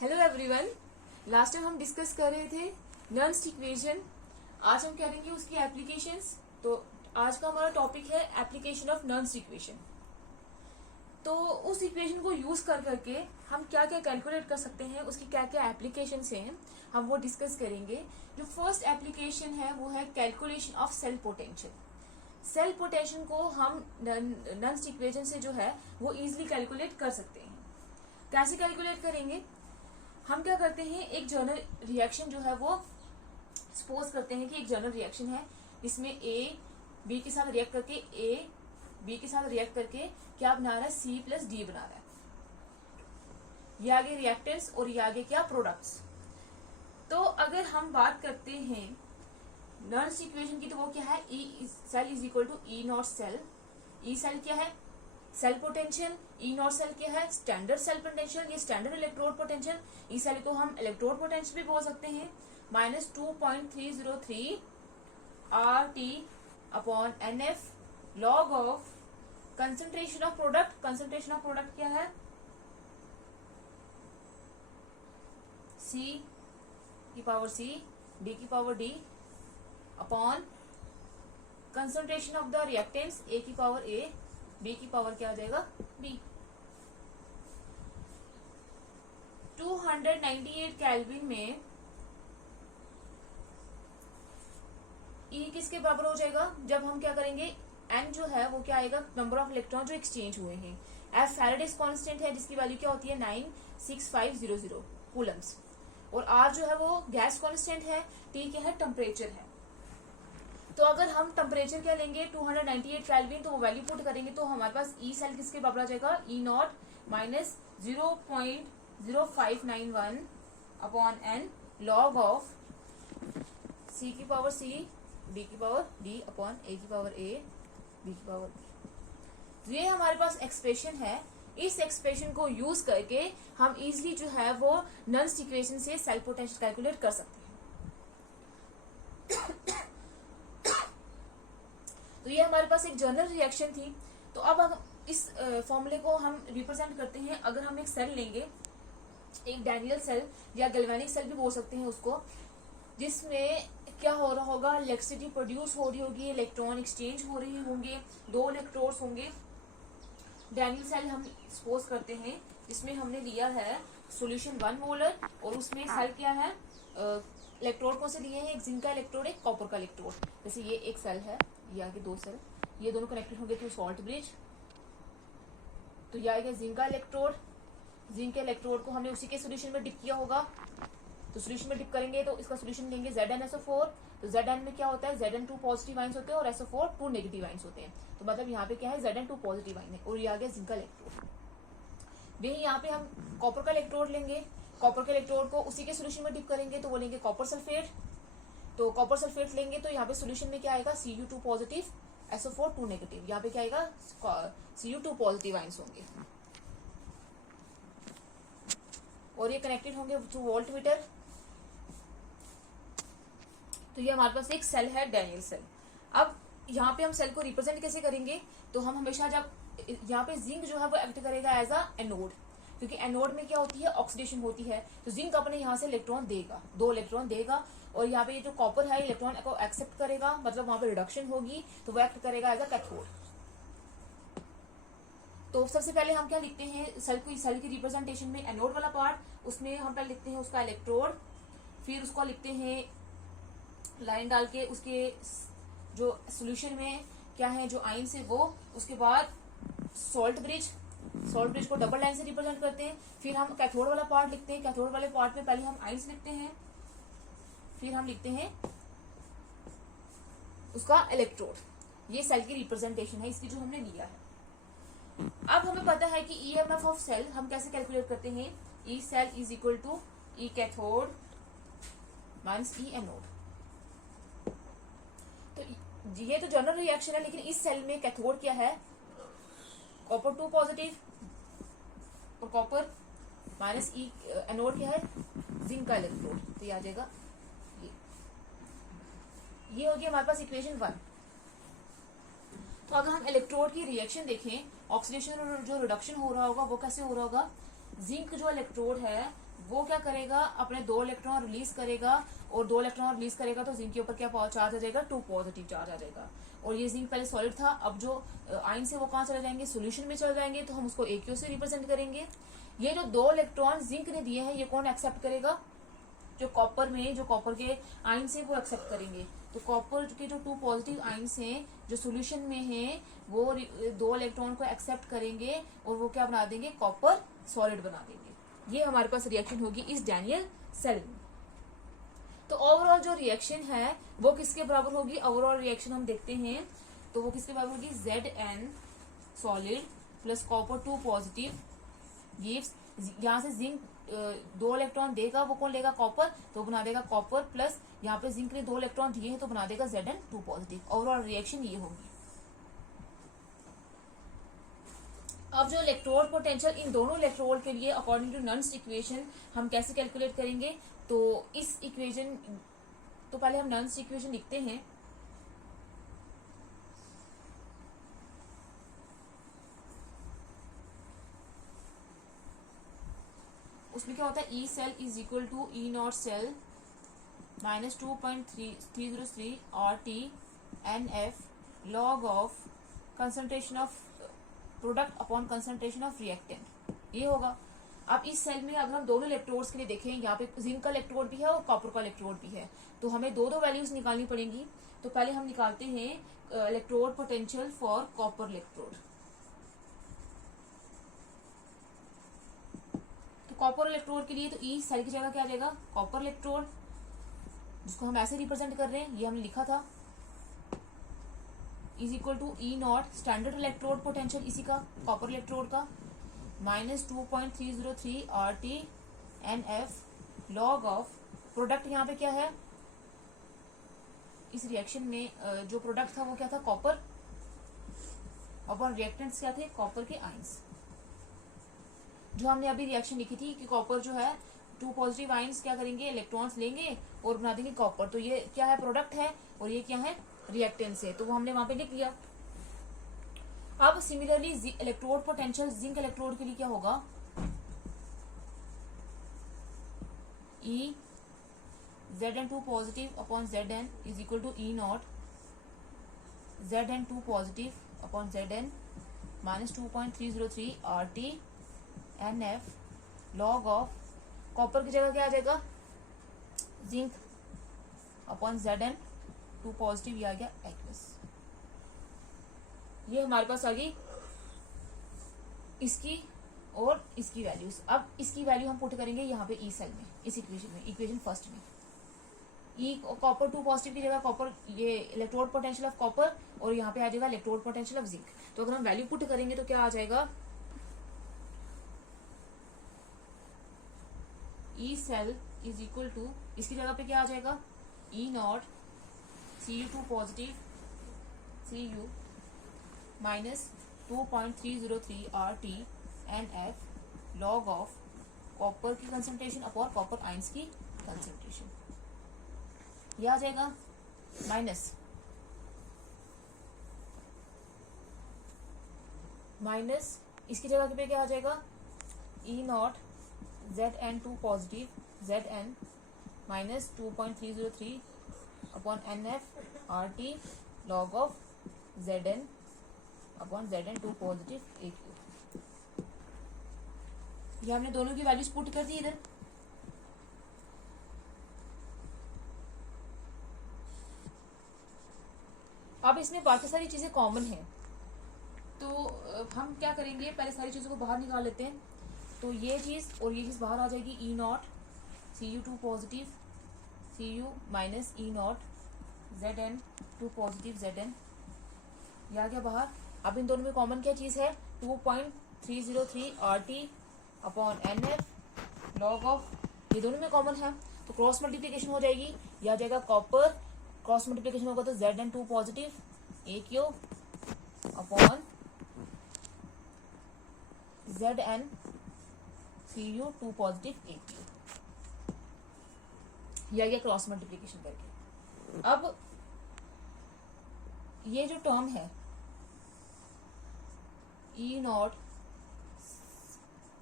Hello everyone. Last time हम discuss कर रहे थे नर्न्स इक्वेशन। आज हम करेंगे उसकी एप्लीकेशंस। तो आज का हमारा टॉपिक है एप्लीकेशन ऑफ नर्न्स इक्वेशन। तो उस इक्वेशन को यूज कर करके हम क्या क्या कैलकुलेट कर सकते हैं, उसकी क्या क्या एप्लीकेशंस हैं, हम वो डिस्कस करेंगे। जो फर्स्ट एप्लीकेशन है वो है calculation of cell potential. Cell potential को हम नर्न्स इक्वेशन से जो है वो इजिली कैलकुलेट कर सकते हैं। कैसे कैलकुलेट करेंगे? हम क्या करते हैं, एक जर्नल रिएक्शन जो है वो सपोज करते हैं कि एक जर्नल रिएक्शन है जिसमें ए बी के साथ रिएक्ट करके ए बी के साथ रिएक्ट करके क्या बना रहा है, सी प्लस डी बना रहा है। ये आगे रिएक्टेंट्स और ये आगे क्या, प्रोडक्ट्स। तो अगर हम बात करते हैं नर्न्स इक्वेशन की तो वो क्या है, E cell is equal to E not cell. E cell क्या है, cell potential. E not cell क्या है, स्टैंडर्ड सेल पोटेंशियल, ये standard electrode potential. E cell को हम इलेक्ट्रोड पोटेंशियल भी बोल सकते हैं। Minus 2.303 R T upon N F log of concentration of product. Concentration of product क्या है, सी की पावर सी डी की power D upon concentration of the reactants ए की पावर ए बी की पावर क्या आ जाएगा, बी। 298 केल्विन में ई किसके बराबर हो जाएगा, जब हम क्या करेंगे, एन जो है वो क्या आएगा, नंबर ऑफ इलेक्ट्रॉन जो एक्सचेंज हुए हैं। एफ फैराडेज कांस्टेंट है जिसकी वैल्यू क्या होती है 96500 कूलम्स। और आर जो है वो गैस कांस्टेंट है। टी क्या है, टेम्परेचर है। तो अगर हम टेम्परेचर क्या लेंगे 298 केल्विन, तो वो वैल्यू पुट करेंगे तो हमारे पास ई सेल किसके बराबर आ जाएगा, E naught minus 0.0591 upon N log of C की पावर सी डी की पावर डी अपॉन ए की पावर ए बी की पावर बी। ये हमारे पास एक्सप्रेशन है। इस एक्सप्रेशन को यूज करके हम इजिली जो है वो नर्न्स इक्वेशन से सेल पोटेंशियल कैलकुलेट कर सकते हैं। तो ये हमारे पास एक जर्नल रिएक्शन थी। तो अब हम इस फॉर्मूले को हम रिप्रेजेंट करते हैं। अगर हम एक सेल लेंगे, एक डैनियल सेल या गैल्वेनिक सेल भी बोल सकते हैं उसको, जिसमें क्या हो रहा होगा, इलेक्ट्रिसिटी प्रोड्यूस हो रही होगी, इलेक्ट्रॉन एक्सचेंज हो रहे होंगे, दो इलेक्ट्रोड्स होंगे। डैनियल सेल हम सपोज करते हैं जिसमें हमने लिया है सॉल्यूशन 1 मोलर और उसमें सेल क्या है, इलेक्ट्रोड कौन से लिए हैं, एक जिंक का इलेक्ट्रोड, एक कॉपर का इलेक्ट्रोड। जैसे ये एक सेल है, ये आगे दो सेल, ये दोनों कनेक्टेड होंगे थ्रू सॉल्ट ब्रिज। तो ये आएगा जिंक का इलेक्ट्रोड। जिंक के इलेक्ट्रोड को हमने उसी के सोल्यूशन में डिप किया होगा। तो सोल्यूशन में डिप करेंगे तो इसका सोल्यूशन लेंगे ZnSO4। तो Zn में क्या होता है, Zn2 पॉजिटिव आइंस होते हैं और SO4 2 नेगेटिव आइंस होते हैं। तो मतलब यहाँ पे क्या है, Zn2 पॉजिटिव आइन है और ये आ गया जिंक का इलेक्ट्रोड। वही यहाँ पे हम कॉपर का इलेक्ट्रोड लेंगे। कॉपर के इलेक्ट्रोड को उसी के सोल्यूशन में डिप करेंगे तो वो लेंगे कॉपर सल्फेट। तो कॉपर सल्फेट लेंगे तो यहाँ पे सोल्यूशन में क्या आएगा, Cu2 पॉजिटिव SO4 2 नेगेटिव। यहाँ पे क्या आएगा, Cu2 पॉजिटिव आइंस होंगे और ये कनेक्टेड होंगे थ्रू वोल्ट मीटर। तो ये हमारे पास एक सेल है, डैनियल सेल। अब यहाँ पे हम सेल को रिप्रेजेंट कैसे करेंगे, तो हम हमेशा जब यहाँ पे जिंक जो है वो एक्ट करेगा एज अ एनोड, क्योंकि एनोड में क्या होती है, ऑक्सीडेशन होती है। तो जिंक अपने यहाँ से इलेक्ट्रॉन देगा, 2 इलेक्ट्रॉन देगा और यहाँ पे ये जो कॉपर है इलेक्ट्रॉन को एक्सेप्ट करेगा, मतलब वहां पे रिडक्शन होगी तो वो एक्ट करेगा एज अ कैथोड। तो सबसे पहले हम क्या लिखते हैं, सेल की रिप्रेजेंटेशन में एनोड वाला पार्ट, उसमें हम पहले लिखते हैं उसका इलेक्ट्रोड, फिर उसको लिखते हैं लाइन डाल के उसके जो सोल्यूशन में क्या है, जो आइन से वो, उसके बाद सॉल्ट ब्रिज को डबल लाइन से रिप्रेजेंट करते हैं। फिर हम कैथोड वाला पार्ट लिखते हैं। कैथोड वाले पार्ट में पहले हम आइंस लिखते हैं, फिर हम लिखते हैं उसका इलेक्ट्रोड। ये सेल की रिप्रेजेंटेशन है इसकी जो हमने लिया है। अब हमें पता है कि EMF ऑफ सेल हम कैसे कैलकुलेट करते हैं, E cell is equal to E cathode minus E anode. तो ये तो जनरल रिएक्शन है, लेकिन इस सेल में कैथोड क्या है, कॉपर 2 पॉजिटिव और कॉपर माइनस ई एनोड क्या है, जिंक का इलेक्ट्रोड। तो ये आ जाएगा, ये होगी हमारे पास इक्वेशन 1। तो अगर हम इलेक्ट्रोड की रिएक्शन देखें, ऑक्सीडेशन और जो रिडक्शन हो रहा होगा वो कैसे हो रहा होगा, जिंक जो इलेक्ट्रोड है वो क्या करेगा, अपने 2 इलेक्ट्रॉन रिलीज करेगा, और 2 इलेक्ट्रॉन रिलीज करेगा तो जिंक के ऊपर क्या चार्ज आ जाएगा, 2 पॉजिटिव चार्ज आ जाएगा। और ये जिंक पहले सॉलिड था, अब जो आयन से वो कहाँ चले जाएंगे, सोल्यूशन में चले जाएंगे, तो हम उसको AQ से रिप्रेजेंट करेंगे। ये जो 2 इलेक्ट्रॉन जिंक ने दिए हैं, ये कौन एक्सेप्ट करेगा, जो कॉपर में, जो कॉपर के आयन से वो एक्सेप्ट करेंगे। तो कॉपर के जो 2 पॉजिटिव आयन्स हैं जो सोल्यूशन में हैं, वो 2 इलेक्ट्रॉन को एक्सेप्ट करेंगे और वो क्या बना देंगे, कॉपर सॉलिड बना देंगे। ये हमारे पास रिएक्शन होगी इस डैनियल सेल में। तो ओवरऑल जो रिएक्शन है वो किसके बराबर होगी, ओवरऑल रिएक्शन हम देखते हैं तो वो किसके बराबर होगी, Zn solid plus copper 2 positive gives, यहाँ से जिंक 2 इलेक्ट्रॉन देगा, वो कौन लेगा, कॉपर, तो बना देगा कॉपर प्लस यहाँ पे जिंक ने 2 इलेक्ट्रॉन दिए हैं तो बना देगा Zn 2 पॉजिटिव। ओवरऑल रिएक्शन ये होगी। अब जो इलेक्ट्रोड पोटेंशियल इन दोनों इलेक्ट्रोड के लिए अकॉर्डिंग टू नर्न्स इक्वेशन हम कैसे कैलकुलेट करेंगे, तो इस इक्वेशन, तो पहले हम नर्न्स इक्वेशन लिखते हैं। उसमें क्या होता है, E cell is equal to E not cell minus 2.303 RT NF log of concentration of product upon concentration of reactant, ये होगा। अब इस सेल में अगर हम दोनों इलेक्ट्रोड्स के लिए देखें, यहाँ पे जिंक का इलेक्ट्रोड भी है और कॉपर का इलेक्ट्रोड भी है, तो हमें दो वैल्यूज निकालनी पड़ेंगी। तो पहले हम निकालते हैं electrode potential for copper electrode. तो कॉपर इलेक्ट्रोड के लिए तो ई सेल की जगह क्या आ जाएगा, कॉपर इलेक्ट्रोड, जिसको हम ऐसे रिप्रेजेंट कर रहे हैं, ये हमने लिखा था, is equal to E not standard electrode potential इसी का, कॉपर इलेक्ट्रोड का, minus 2.303 RT NF log of product, यहाँ पे क्या है, इस रिएक्शन में जो प्रोडक्ट था वो क्या था, कॉपर, अपॉन रिएक्टेंट्स क्या थे, कॉपर के आयंस। जो हमने अभी रिएक्शन लिखी थी कि कॉपर जो है 2 पॉजिटिव आयंस क्या करेंगे, इलेक्ट्रॉन्स लेंगे और बना देंगे कॉपर, तो ये क्या है, प्रोडक्ट है, और ये क्या है, रिएक्टेंट्स है, तो वो हमने वहां पे लिख लिया। अब similarly electrode potential zinc electrode के लिए क्या होगा, E Zn2 positive upon Zn is equal to E not Zn2 positive upon Zn minus 2.303 RT NF log of copper की जगह क्या आ जाएगा, जिंक अपॉन Zn2 पॉजिटिव, ये आ गया एक्वस। ये हमारे पास आ गई इसकी और इसकी वैल्यूज। अब इसकी वैल्यू हम पुट करेंगे यहाँ पे ई सेल में, इस इक्वेशन में, इक्वेशन फर्स्ट में। ई कॉपर 2 पॉजिटिव की जगह कॉपर, ये इलेक्ट्रोड पोटेंशियल ऑफ कॉपर, और यहाँ पे आ जाएगा इलेक्ट्रोड पोटेंशियल ऑफ जिंक। तो अगर हम वैल्यू पुट करेंगे तो क्या आ जाएगा, E cell is equal to, इसकी जगह पे क्या आ जाएगा, E naught Cu2 positive Cu minus 2.303 RT NF log of copper की कंसंट्रेशन अपॉन कॉपर आयंस की कंसंट्रेशन, ये आ जाएगा माइनस इसकी जगह पे क्या आ जाएगा, E not Zn2 positive Zn minus 2.303 upon NF RT log of Zn upon Zn2 positive AQ। ये हमने दोनों की वैल्यूज पुट कर दी इधर। अब इसमें बाकी सारी चीजें कॉमन हैं, तो हम क्या करेंगे, पहले सारी चीजों को बाहर निकाल लेते हैं। तो ये चीज और ये चीज बाहर आ जाएगी, E naught Cu2 positive Cu minus E not Zn2 positive Zn, ये आ गया बाहर। अब इन दोनों में कॉमन क्या चीज है, 2.303 RT upon NF log of, ये दोनों में कॉमन है, तो क्रॉस मल्टीप्लीकेशन हो जाएगी, ये आ जाएगा कॉपर, क्रॉस मल्टीप्लीकेशन होगा तो Zn2 positive AQ upon Zn Cu2 positive AQ, ये आ गया क्रॉस मल्टीप्लीकेशन करके। अब ये जो टर्म है E naught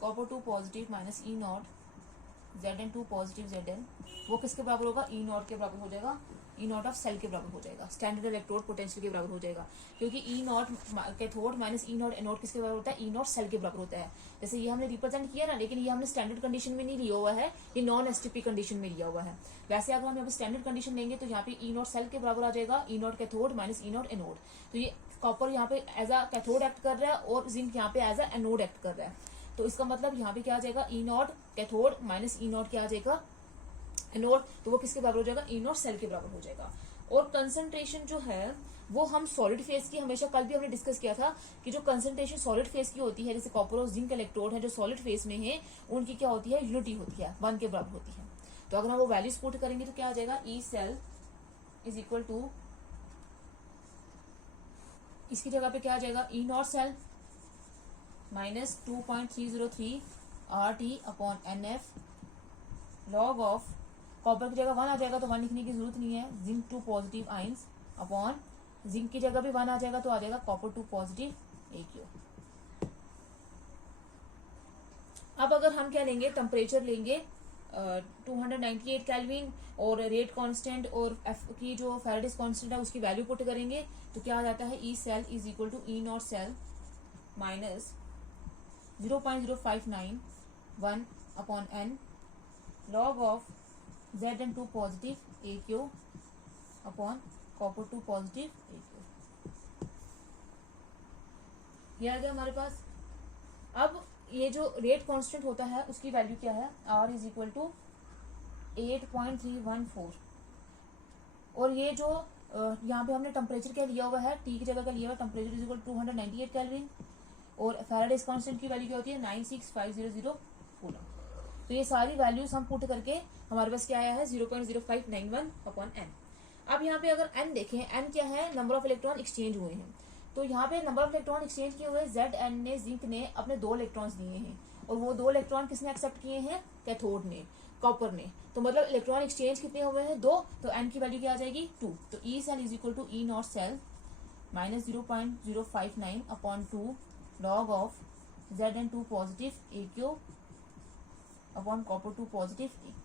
copper 2 positive minus E not Zn2 positive Zn वो किसके बराबर होगा, ई नॉट के बराबर हो जाएगा, ई नॉट ऑफ सेल के बराबर हो जाएगा, स्टैंडर्ड इलेक्ट्रोड पोटेंशियल के बराबर हो जाएगा, क्योंकि E naught cathode minus E naught anode किसके बराबर होता है, ई नॉट सेल के बराबर होता है। जैसे ये हमने रिप्रेजेंट किया ना, लेकिन ये हमने स्टैंडर्ड कंडीशन में नहीं लिया हुआ है, ये नॉन एसटीपी कंडीशन में लिया हुआ है। वैसे अगर हम यहाँ पे स्टैंडर्ड कंडीशन लेंगे तो यहाँ पे ई नॉट सेल के बराबर आ जाएगा, E naught cathode minus E naught anode. तो ये कॉपर यहाँ पे एज अ कैथोड एक्ट कर रहा है और जिंक यहाँ पे एज अ एनोड एक्ट कर रहा है। तो इसका मतलब यहाँ पे क्या आ जाएगा, E naught cathode minus E naught क्या आ जाएगा, एनोड। तो वो किसके बराबर हो जाएगा, ई नॉट सेल के बराबर हो जाएगा। और कंसंट्रेशन जो है वो हम सॉलिड फेज की, हमेशा कल भी हमने डिस्कस किया था कि जो कंसंट्रेशन सॉलिड फेज की होती है, जैसे कॉपर और जिंक इलेक्ट्रोड है जो सॉलिड फेज में है, उनकी क्या होती है, यूनिटी होती है, 1 के बराबर होती है। तो अगर हम वो वैल्यूज पुट करेंगे तो क्या आ जाएगा, E cell is equal to, इसकी जगह पे क्या आ जाएगा, E not cell minus 2.303 RT upon NF log of, copper की जगह 1 आ जाएगा तो 1 लिखने की जरूरत नहीं है, zinc 2 positive ions upon, zinc की जगह भी 1 आ जाएगा तो आ जाएगा कॉपर 2 पॉजिटिव AQ। अब अगर हम क्या लेंगे, टेम्परेचर लेंगे 298 केल्विन और रेट कांस्टेंट और एफ की जो फैराडेज कांस्टेंट है उसकी वैल्यू पुट करेंगे तो क्या आ जाता है, E cell is equal to E not cell minus 0.0591 upon N log of Zn2 positive AQ upon copper 2 positive AQ। ये आ गया हमारे पास। अब ये जो रेट कांस्टेंट होता है उसकी वैल्यू क्या है, R इज इक्वल टू 8.314। और ये जो यहाँ पे हमने टेम्परेचर क्या लिया हुआ है, T की जगह का लिया हुआ टेम्परेचर इज इक्वल 298 केल्विन और फैराडेज कांस्टेंट की वैल्यू क्या होती है 96500 कूलम। तो ये सारी वैल्यूज हम पुट करके हमारे पास क्या आया है 0.0591 अपॉन N। अब यहाँ पे अगर N देखें, N क्या है, नंबर ऑफ इलेक्ट्रॉन एक्सचेंज हुए हैं। तो यहाँ पे नंबर ऑफ इलेक्ट्रॉन एक्सचेंज किए हुए Zn ने, जिंक ने अपने 2 इलेक्ट्रॉन्स दिए हैं और वो 2 इलेक्ट्रॉन किसने एक्सेप्ट किए हैं, कैथोड ने, कॉपर ने। तो मतलब इलेक्ट्रॉन एक्सचेंज कितने हुए हैं, 2। तो N की वैल्यू क्या आ जाएगी 2। तो E cell is equal to E not cell minus 0.059 upon 2 log of Zn2 positive AQ upon copper 2 positive AQ।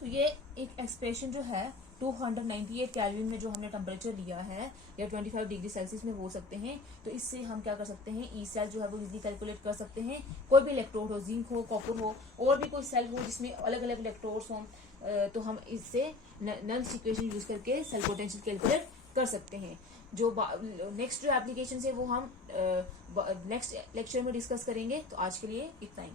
तो ये एक एक्सप्रेशन जो है 298 केल्विन में जो हमने टेम्परेचर लिया है या 25 डिग्री सेल्सियस में बोल सकते हैं। तो इससे हम क्या कर सकते हैं, ई सेल जो है वो इजीली कैलकुलेट कर सकते हैं। कोई भी इलेक्ट्रोड हो, जिंक हो, कॉपर हो, और भी कोई सेल हो जिसमें अलग अलग इलेक्ट्रोड्स हों, तो हम इससे नल्स इक्वेशन यूज करके सेल पोटेंशियल कैलकुलेट कर सकते हैं। जो नेक्स्ट जो एप्लीकेशन है वो हम नेक्स्ट लेक्चर में डिस्कस करेंगे। तो आज के लिए इतना ही।